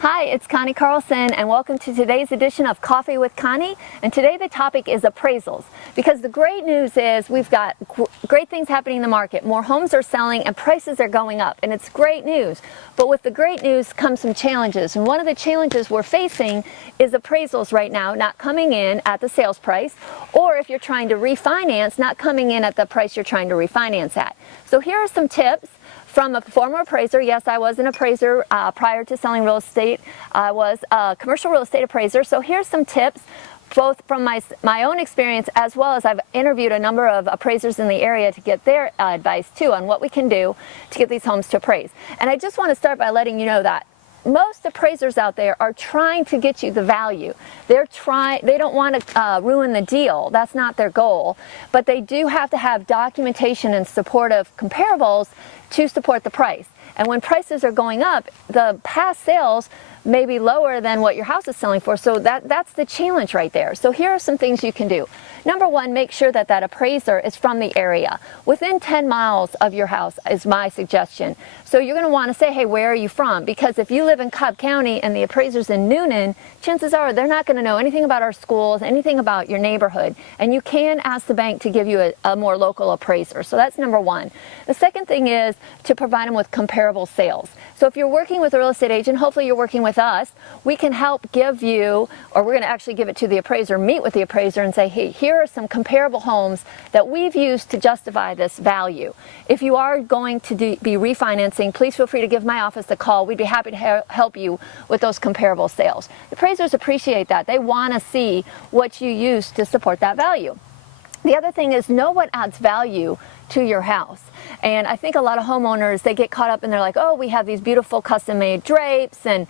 Hi, it's Connie Carlson, and welcome to today's edition of Coffee with Connie. And today the topic is appraisals, because the great news is we've got great things happening in the market. More homes are selling and prices are going up, and it's great news. But with the great news comes some challenges, and one of the challenges we're facing is appraisals right now not coming in at the sales price, or if you're trying to refinance, not coming in at the price you're trying to refinance at. So here are some tips from a former appraiser. Yes, I was an appraiser prior to selling real estate. I was a commercial real estate appraiser. So here's some tips, both from my own experience, as well as I've interviewed a number of appraisers in the area to get their advice too on what we can do to get these homes to appraise. And I just want to start by letting you know that most appraisers out there are trying to get you the value. They don't want to ruin the deal. That's not their goal. But they do have to have documentation and supportive comparables to support the price. And when prices are going up, the past sales may be lower than what your house is selling for. So that's the challenge right there. So here are some things you can do. Number one, make sure that that appraiser is from the area. Within 10 miles of your house is my suggestion. So you're going to want to say, hey, where are you from? Because if you live in Cobb County and the appraiser's in Noonan, chances are they're not going to know anything about our schools, anything about your neighborhood. And you can ask the bank to give you a more local appraiser. So that's number one. The second thing is to provide them with comparable sales. So if you're working with a real estate agent, hopefully you're working with us, we can help give you, or we're going to actually give it to the appraiser, meet with the appraiser and say, hey, here are some comparable homes that we've used to justify this value. If you are going to be refinancing, please feel free to give my office a call. We'd be happy to help you with those comparable sales. The appraisers appreciate that. They want to see what you use to support that value. The other thing is know what adds value to your house. And I think a lot of homeowners, they get caught up and they're like, oh, we have these beautiful custom-made drapes and,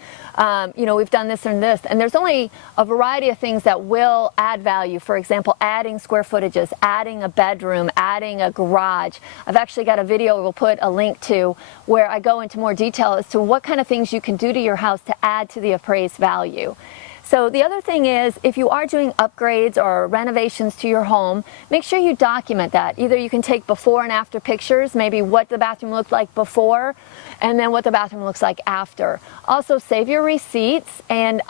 we've done this and this. And there's only a variety of things that will add value. For example, adding square footages, adding a bedroom, adding a garage. I've actually got a video we'll put a link to where I go into more detail as to what kind of things you can do to your house to add to the appraised value. So the other thing is, if you are doing upgrades or renovations to your home, make sure you document that. Either you can take before and after pictures, maybe what the bathroom looked like before, and then what the bathroom looks like after. Also, save your receipts, and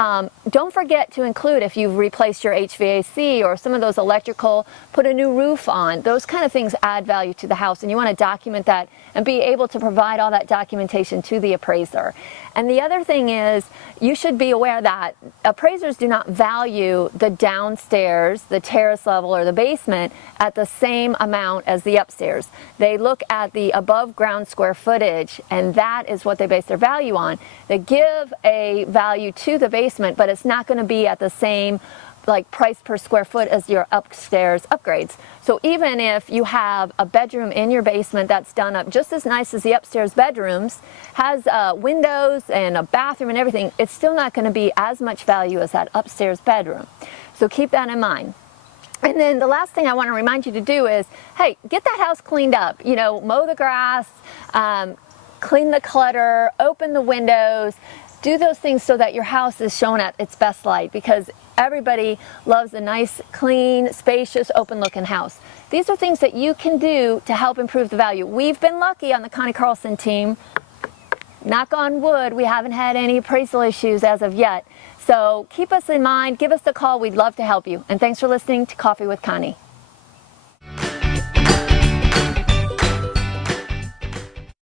don't forget to include if you've replaced your HVAC or some of those electrical, put a new roof on. Those kind of things add value to the house, and you want to document that and be able to provide all that documentation to the appraiser. And the other thing is, you should be aware that appraisers do not value the downstairs, the terrace level, or the basement at the same amount as the upstairs. They look at the above ground square footage, and that is what they base their value on. They give a value to the basement, but it's not going to be at the same price per square foot as your upstairs upgrades. So even if you have a bedroom in your basement that's done up just as nice as the upstairs bedrooms, has windows and a bathroom and everything, it's still not going to be as much value as that upstairs bedroom. So keep that in mind. And then the last thing I want to remind you to do is, hey, get that house cleaned up. Mow the grass, clean the clutter, open the windows, do those things so that your house is shown at its best light, because everybody loves a nice, clean, spacious, open-looking house. These are things that you can do to help improve the value. We've been lucky on the Connie Carlson team. Knock on wood, we haven't had any appraisal issues as of yet. So keep us in mind, give us a call. We'd love to help you. And thanks for listening to Coffee with Connie.